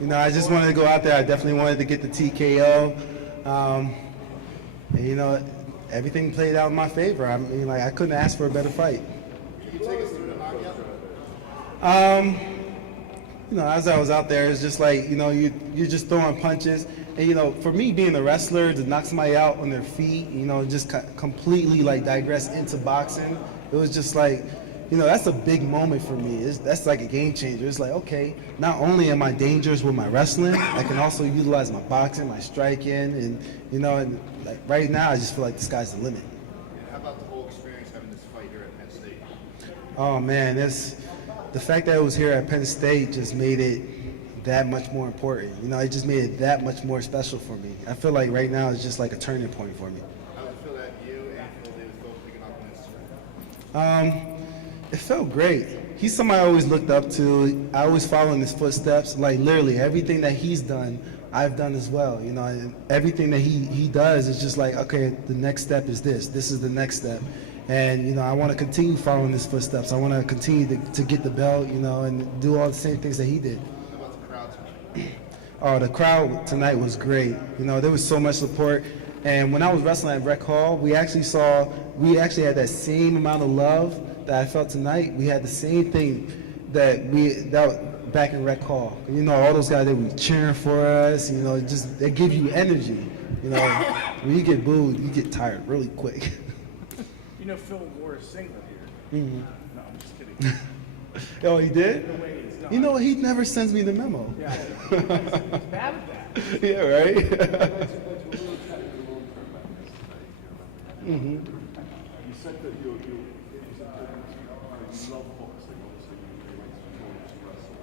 You know, I just wanted to go out there. I definitely wanted to get the TKO. And, you know, everything played out in my favor. I mean, like, I couldn't ask for a better fight. Can you take us through the knockout? You know, as I was out there, it's just like, you know, you're just throwing punches. And, you know, for me being a wrestler, to knock somebody out on their feet, you know, just completely, like, digress into boxing, it was just like, you know, that's a big moment for me. That's like a game changer. It's like, okay, not only am I dangerous with my wrestling, I can also utilize my boxing, my striking, and, you know, and like right now, I just feel like the sky's the limit. And how about the whole experience having this fight here at Penn State? Oh, man, the fact that it was here at Penn State just made it that much more important. You know, it just made it that much more special for me. I feel like right now it's just like a turning point for me. How does it feel that you and Phil Davis both picking up wins? It felt great. He's somebody I always looked up to. I always follow in his footsteps. Like literally everything that he's done, I've done as well. You know, and everything that he does is just like, okay, the next step is this. This is the next step. And, you know, I want to continue following his footsteps. I want to continue to get the belt, you know, and do all the same things that he did. How about the crowd tonight? Oh, the crowd tonight was great. You know, there was so much support. And when I was wrestling at Rec Hall, we actually had that same amount of love that I felt tonight. We had the same thing that back in Rec Hall. You know, all those guys, they were cheering for us. You know, just they give you energy. You know, when you get booed, you get tired really quick. You know, Phil wore a singlet here. Mm-hmm. No, I'm just kidding. Oh, he did? The way it's done. You know, he never sends me the memo. Yeah, he's bad at that. Yeah, right? Mm-hmm. You said that you love boxing, obviously you went to college to wrestle.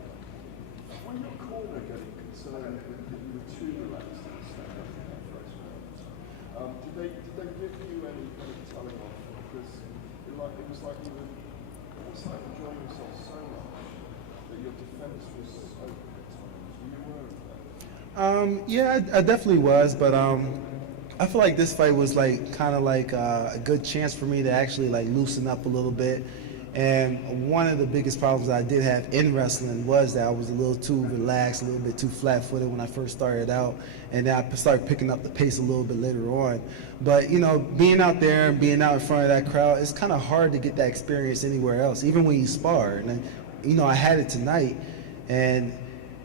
When your corner getting concerned that you were too relaxed and stand up in that first round, did they give you any kind of telling off? Because it was like you were almost like enjoying yourself so much that your defense was so good at times. Were you aware of that? Yeah, I definitely was, but I feel like this fight was like kind of like a good chance for me to actually like loosen up a little bit. And one of the biggest problems I did have in wrestling was that I was a little too relaxed, a little bit too flat-footed when I first started out, and then I started picking up the pace a little bit later on. But you know, being out there and being out in front of that crowd, it's kind of hard to get that experience anywhere else, even when you spar. And you know, I had it tonight, and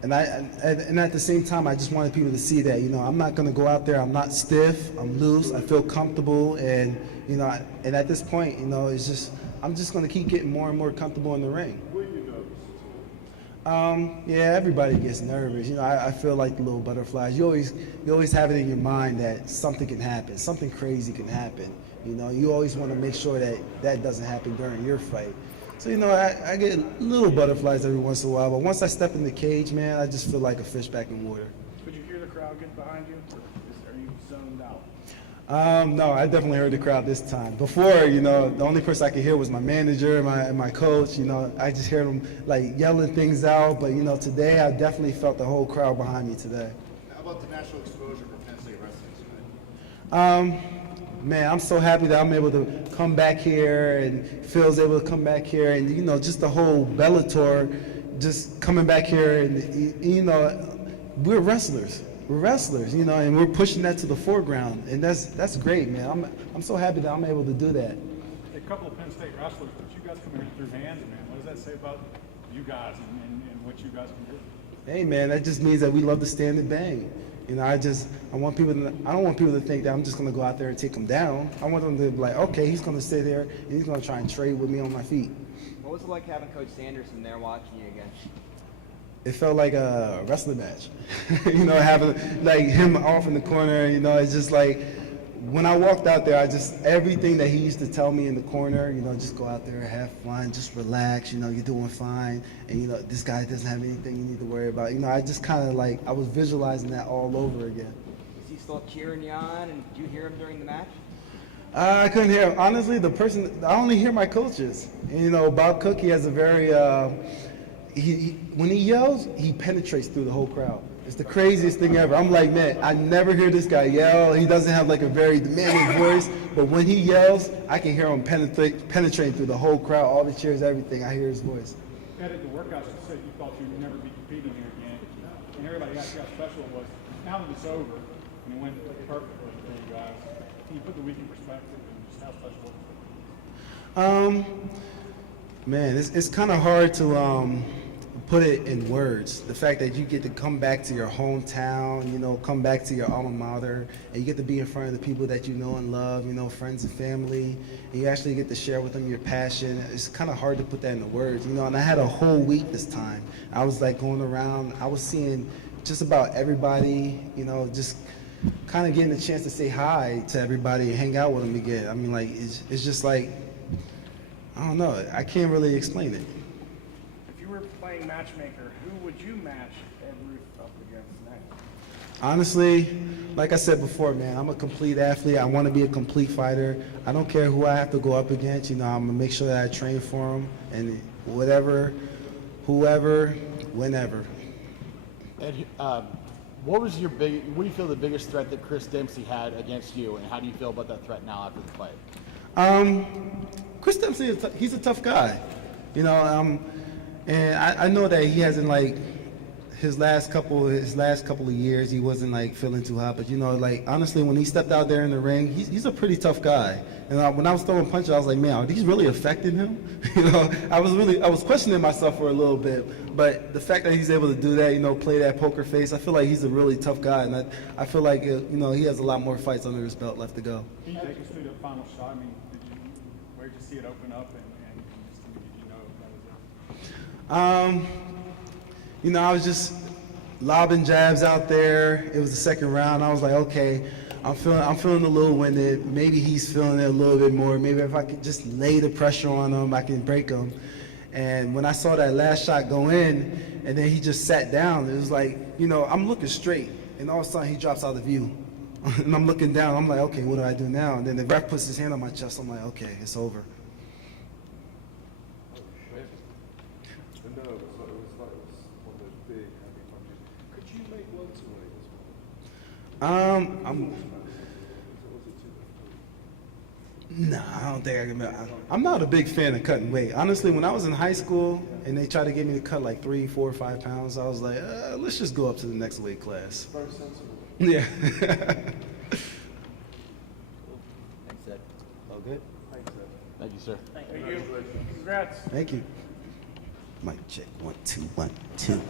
at the same time, I just wanted people to see that, you know, I'm not going to go out there, I'm not stiff, I'm loose, I feel comfortable, and, you know, and at this point, you know, it's just, I'm just going to keep getting more and more comfortable in the ring. Were you nervous at all? Yeah, everybody gets nervous. You know, I feel like the little butterflies. You always have it in your mind that something can happen, something crazy can happen. You know, you always want to make sure that that doesn't happen during your fight. So, you know, I get little butterflies every once in a while, but once I step in the cage, man, I just feel like a fish back in water. Could you hear the crowd get behind you, or are you zoned out? No, I definitely heard the crowd this time. Before, you know, the only person I could hear was my manager and my coach. You know, I just heard them like yelling things out. But, you know, today I definitely felt the whole crowd behind me today. How about the national exposure for Penn State wrestling tonight? Man, I'm so happy that I'm able to come back here and Phil's able to come back here, and, you know, just the whole Bellator just coming back here, and, you know, we're wrestlers. We're wrestlers, you know, and we're pushing that to the foreground, and that's great, man. I'm so happy that I'm able to do that. A couple of Penn State wrestlers, but you guys come here through hands, man. What does that say about you guys and what you guys can do? Hey, man, that just means that we love to stand and bang. You know, I don't want people to think that I'm just going to go out there and take them down. I want them to be like, okay, he's going to stay there and he's going to try and trade with me on my feet. What was it like having Coach Sanderson there watching you again? It felt like a wrestling match. You know, having like him off in the corner, you know, it's just like when I walked out there, everything that he used to tell me in the corner, you know, just go out there, have fun, just relax, you know, you're doing fine. And, you know, this guy doesn't have anything you need to worry about. You know, I just kind of like, I was visualizing that all over again. Is he still cheering you on, and did you hear him during the match? I couldn't hear him. Honestly, I only hear my coaches. And, you know, Bob Cook, he has a very, when he yells, he penetrates through the whole crowd. It's the craziest thing ever. I'm like, man, I never hear this guy yell. He doesn't have like a very demanding voice, but when he yells, I can hear him penetrating through the whole crowd, all the cheers, everything. I hear his voice. edited the workouts, you said you thought you would never be competing here again. And everybody asked you how special it was. Now that it's over, and it went perfectly for you guys, can you put the week in perspective and just how special it was? Man, it's kind of hard to put it in words. The fact that you get to come back to your hometown, you know, come back to your alma mater, and you get to be in front of the people that you know and love, you know, friends and family, and you actually get to share with them your passion. It's kind of hard to put that into words, you know, and I had a whole week this time. I was like going around, I was seeing just about everybody, you know, just kind of getting a chance to say hi to everybody and hang out with them again. I mean, like, it's just like, I don't know, I can't really explain it. If you were playing matchmaker, who would you match Ed Ruth up against next? Honestly, like I said before, man, I'm a complete athlete. I want to be a complete fighter. I don't care who I have to go up against. You know, I'm going to make sure that I train for them and whatever, whoever, whenever. And what do you feel the biggest threat that Chris Dempsey had against you, and how do you feel about that threat now after the fight? Chris Dempsey, he's a tough guy, you know, and I know that he hasn't, like, his last couple of years, he wasn't, like, feeling too hot, but, you know, like, honestly, when he stepped out there in the ring, he's a pretty tough guy. And when I was throwing punches, I was like, man, are these really affecting him? You know, I was questioning myself for a little bit, but the fact that he's able to do that, you know, play that poker face, I feel like he's a really tough guy, and I feel like, you know, he has a lot more fights under his belt left to go. Can you take us through the final shot? I mean, where did you see it open up, and just, did you know that was it? You know, I was just lobbing jabs out there. It was the second round. I was like, okay, I'm feeling a little winded. Maybe he's feeling it a little bit more. Maybe if I could just lay the pressure on him, I can break him. And when I saw that last shot go in, and then he just sat down, it was like, you know, I'm looking straight, and all of a sudden he drops out of view. And I'm looking down. I'm like, okay, what do I do now? And then the ref puts his hand on my chest. I'm like, okay, it's over. And no, it was one of those big, heavy punches. Could you make welterweight as well? Nah, I don't think I can. I'm not a big fan of cutting weight. Honestly, when I was in high school and they tried to get me to cut like 3, 4, 5 pounds, I was like, let's just go up to the next weight class. Very sensible. Yeah. Thanks, Ed. All good. Thanks, Ed. Thank you, sir. Thank you. Congrats. Thank you. Mic check. 1, 2, 1, 2.